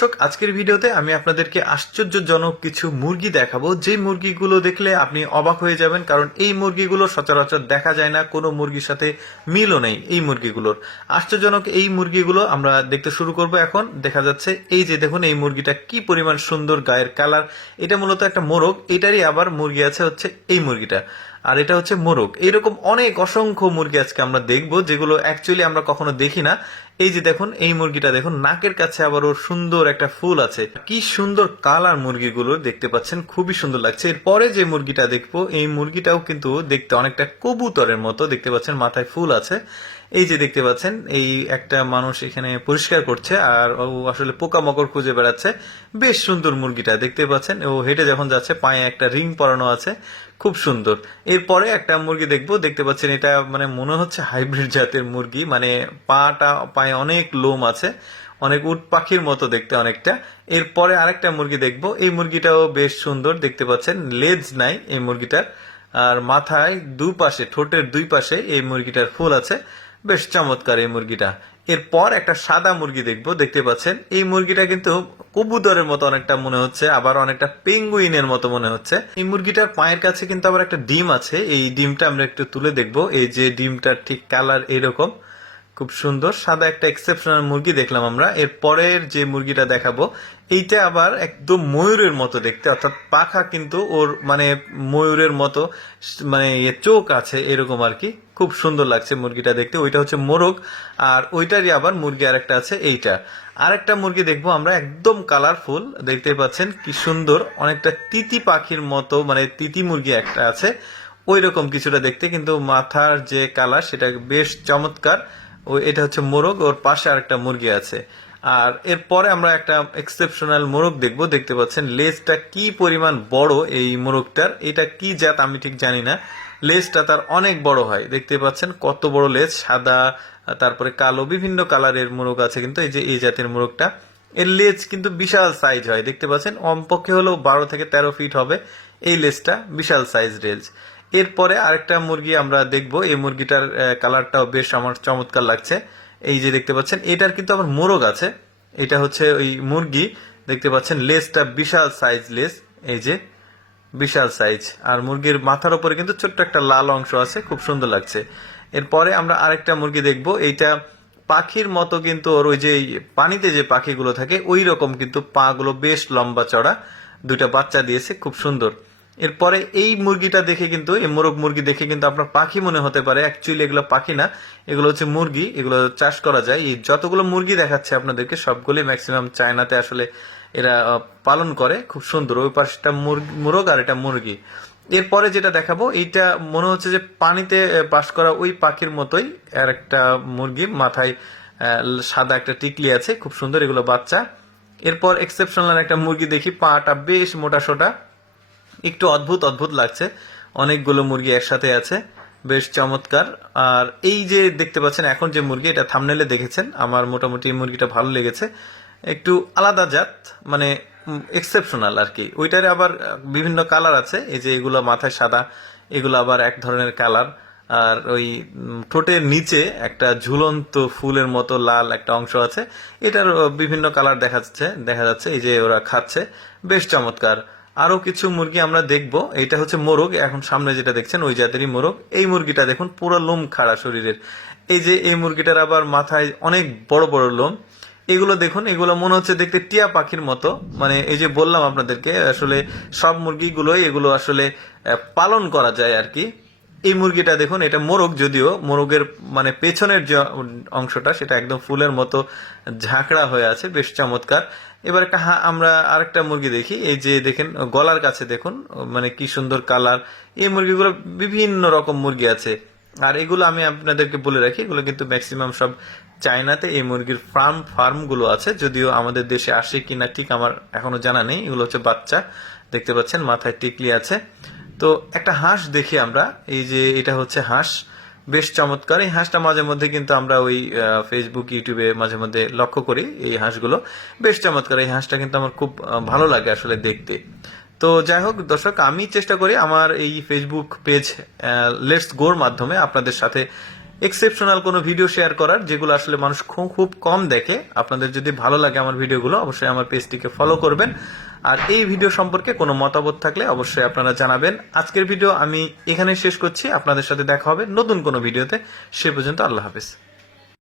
দর্শক, আজকের ভিডিওতে আমি আপনাদেরকে আশ্চর্যজনক কিছু মুরগি দেখাবো, যে মুরগিগুলো দেখলে আপনি অবাক হয়ে যাবেন। কারণ এই মুরগিগুলো সচরাচর দেখা যায় না, কোনো মুরগির সাথে মিলও নেই এই মুরগিগুলোর। আশ্চর্যজনক এই মুরগিগুলো আমরা দেখতে শুরু করব। এখন দেখা যাচ্ছে এই যে দেখুন, এই মুরগিটা কি পরিমাণ সুন্দর, গায়ের কালার। এটা মূলত একটা মোরগ, এটারই আবার মুরগি আছে হচ্ছে এই মুরগিটা, আর এটা হচ্ছে মোরগ। এইরকম অনেক অসংখ্য মুরগি আজকে আমরা দেখবো, যেগুলো অ্যাকচুয়ালি আমরা কখনো দেখি না। এই যে দেখুন, এই মুরগিটা দেখুন, নাকের কাছে আবার ওর সুন্দর একটা ফুল আছে। কি সুন্দর কালার মুরগিগুলো দেখতে পাচ্ছেন, খুবই সুন্দর লাগছে। এরপরে যে মুরগিটা দেখবো, এই মুরগিটাও কিন্তু দেখতে অনেকটা কবুতরের মতো, দেখতে পাচ্ছেন মাথায় ফুল আছে। এই যে দেখতে পাচ্ছেন, এই একটা মানুষ এখানে পরিষ্কার করছে, আর ও আসলে পোকামাকড় খুঁজে বেড়াচ্ছে। বেশ সুন্দর মুরগিটা দেখতে পাচ্ছেন, ও হেঁটে যখন যাচ্ছে পায়ে একটা রিং পরানো আছে, খুব সুন্দর। এরপরে একটা মুরগি দেখবো, দেখতে পাচ্ছেন এটা মানে মনে হচ্ছে হাইব্রিড জাতের মুরগি, মানে পায়ে অনেক লোম আছে, অনেক উট পাখির মতো দেখতে অনেকটা। এরপরে আরেকটা মুরগি দেখবো, এই মুরগিটাও বেশ সুন্দর, দেখতে পাচ্ছেন লেজ নাই এই মুরগিটার, আর মাথায় দুপাশে, ঠোঁটের দুই পাশে এই মুরগিটার ফুল আছে। বেশ চমৎকার এই মুরগিটা। এরপর একটা সাদা মুরগি দেখবো, দেখতে পাচ্ছেন এই মুরগিটা কিন্তু কবুতরের মতো অনেকটা মনে হচ্ছে, আবার অনেকটা পেঙ্গুইনের মতো মনে হচ্ছে। এই মুরগিটার পায়ের কাছে কিন্তু আবার একটা ডিম আছে, এই ডিমটা আমরা একটু তুলে দেখবো। এই যে ডিমটার ঠিক কালার এরকম, খুব সুন্দর সাদা একটা এক্সেপশনাল মুরগি দেখলাম আমরা। এর পরের যে মুরগিটা দেখাবো, এইটা আবার একদম ময়ূরের মতো দেখতে, অর্থাৎ পাখা কিন্তু ওর মানে ময়ূরের মতো, মানে চোখ আছে এরকম আর কি। খুব সুন্দর লাগছে মুরগিটা দেখতে। ওইটা হচ্ছে মোরগ, আর ওইটারই আবার মুরগি আরেকটা আছে এইটা। আরেকটা মুরগি দেখবো আমরা, একদম কালারফুল, দেখতে পাচ্ছেন কি সুন্দর, অনেকটা তিতি পাখির মতো, মানে তিতি মুরগি একটা আছে ওই রকম কিছুটা দেখতে, কিন্তু মাথার যে কালার সেটা বেশ চমৎকার। এটা হচ্ছে মোরগ, ওর পাশে আরেকটা মুরগি আছে। আর এরপরে আমরা একটা এক্সেপশনাল মোরগ দেখবো, দেখতে পাচ্ছেন লেজটা কি পরিমাণ বড় এই মোরগটার। এটা কি জাত আমি ঠিক জানি না, লেজটা তার অনেক বড় হয়, দেখতে পাচ্ছেন কত বড় লেজ, সাদা তারপরে কালো, বিভিন্ন কালারের মোরগ আছে কিন্তু। এই যে এই জাতের মোরগটা, এর লেজ কিন্তু বিশাল সাইজ হয়, দেখতে পাচ্ছেন কমপক্ষে হলেও 12 থেকে 13 ফিট হবে এই লেজটা, বিশাল সাইজ লেজ। এরপরে আরেকটা মুরগি আমরা দেখব, এই মুরগিটার কালারটাও বেশ আমার চমৎকার লাগছে। এই যে দেখতে পাচ্ছেন, এটার কিন্তু আবার মোরগ আছে, এটা হচ্ছে ওই মুরগি, দেখতে পাচ্ছেন লেজটা বিশাল সাইজ লেজ, এই যে বিশাল সাইজ। আর মুরগির মাথার উপরে কিন্তু ছোট্ট একটা লাল অংশ আছে, খুব সুন্দর লাগছে। এরপরে আমরা আরেকটা মুরগি দেখব, এইটা পাখির মতো কিন্তু, ওর ওই যে পানিতে যে পাখিগুলো থাকে ওই রকম, কিন্তু পা গুলো বেশ লম্বা চড়া, দুইটা বাচ্চা দিয়েছে, খুব সুন্দর। এরপরে এই মুরগিটা দেখে কিন্তু, এই মোরগ মুরগি দেখে কিন্তু আপনার পাখি মনে হতে পারে, অ্যাকচুয়ালি এগুলো পাখি না, এগুলো হচ্ছে মুরগি, এগুলো চাষ করা যায়। এই যতগুলো মুরগি দেখাচ্ছে আপনাদেরকে সবগুলোই ম্যাক্সিমাম চায়নাতে আসলে এরা পালন করে, খুব সুন্দর। ওই পাশটা মোরগ আর এটা মুরগি। এরপরে যেটা দেখাবো, এইটা মনে হচ্ছে যে পানিতে বাস করা ওই পাখির মতোই আর একটা মুরগি, মাথায় সাদা একটা টিকলি আছে, খুব সুন্দর, এগুলো বাচ্চা। এরপর এক্সেপশনাল একটা মুরগি দেখি, পাটা বেশ মোটা সোটা, একটু অদ্ভুত অদ্ভুত লাগছে, অনেকগুলো মুরগি একসাথে আছে, বেশ চমৎকার। আর এই যে দেখতে পাচ্ছেন এখন যে মুরগি, এটা থাম্বনেলে দেখেছেন, আমার মোটামুটি এই মুরগিটা ভালো লেগেছে, একটু আলাদা জাত, মানে এক্সেপশনাল আর কি। ওইটারে আবার বিভিন্ন কালার আছে, এই যে এগুলো মাথায় সাদা, এগুলো আবার এক ধরনের কালার। আর ওই ঠোঁটের নিচে একটা ঝুলন্ত ফুলের মতো লাল একটা অংশ আছে, এটার বিভিন্ন কালার দেখা যাচ্ছে এই যে ওরা খাচ্ছে, বেশ চমৎকার। আরো কিছু মুরগি আমরা দেখবো, এটা হচ্ছে মোরগ, এখন সামনে যেটা দেখছেন ওই জাতেরই মোরগ। এই মুরগিটা দেখুন, পুরো লোম খাড়া শরীরের। এই যে এই মুরগিটার আবার মাথায় অনেক বড় বড় লোম, এগুলো দেখুন, এগুলো মনে হচ্ছে দেখতে টিয়া পাখির মতো। মানে এই যে বললাম আপনাদেরকে, আসলে সব মুরগিগুলোই এগুলো আসলে পালন করা যায় আর কি। এই মুরগিটা দেখুন, এটা মোরগ, যদিও মোরগের মানে পেছনের যে অংশটা সেটা একদম ফুলের মতো ঝাঁকড়া হয়ে আছে, বেশ চমৎকার। এবার একটা আমরা আরেকটা মুরগি দেখি, এই যে দেখেন গলার কাছে দেখুন, মানে কি সুন্দর কালার। এই মুরগিগুলো বিভিন্ন রকম মুরগি আছে, আর এগুলো আমি আপনাদেরকে বলে রাখি, এগুলো কিন্তু ম্যাক্সিমাম সব চায়নাতে এই মুরগির ফার্মগুলো আছে, যদিও আমাদের দেশে আসে কিনা ঠিক আমার এখনো জানা নেই। এগুলো হচ্ছে বাচ্চা, দেখতে পাচ্ছেন মাথায় টিকলি আছে। তো একটা হাঁস দেখি আমরা, এই যে এটা হচ্ছে হাঁস, বেশ চমৎকার। এই হাঁসটা মাঝে মধ্যে কিন্তু আমরা ওই ফেসবুক ইউটিউবে মাঝে মধ্যে লক্ষ্য করি, এই হাঁসগুলো বেশ চমৎকার। এই হাঁসটা কিন্তু আমার খুব ভালো লাগে আসলে দেখতে। তো যাই হোক দর্শক, আমি চেষ্টা করি আমার এই ফেসবুক পেজ লেটস গোর মাধ্যমে আপনাদের সাথে এক্সেপশনাল কোনো ভিডিও শেয়ার করার, যেগুলো আসলে মানুষ খুব কম দেখে। আপনাদের যদি ভালো লাগে আমার ভিডিওগুলো, অবশ্যই আমার পেজটিকে ফলো করবেন। আর এই ভিডিও সম্পর্কে কোনো মতামত থাকলে অবশ্যই আপনারা জানাবেন। আজকের ভিডিও আমি এখানে শেষ করছি। আপনাদের সাথে দেখা হবে নতুন কোনো ভিডিওতে। সে পর্যন্ত আল্লাহ হাফেজ।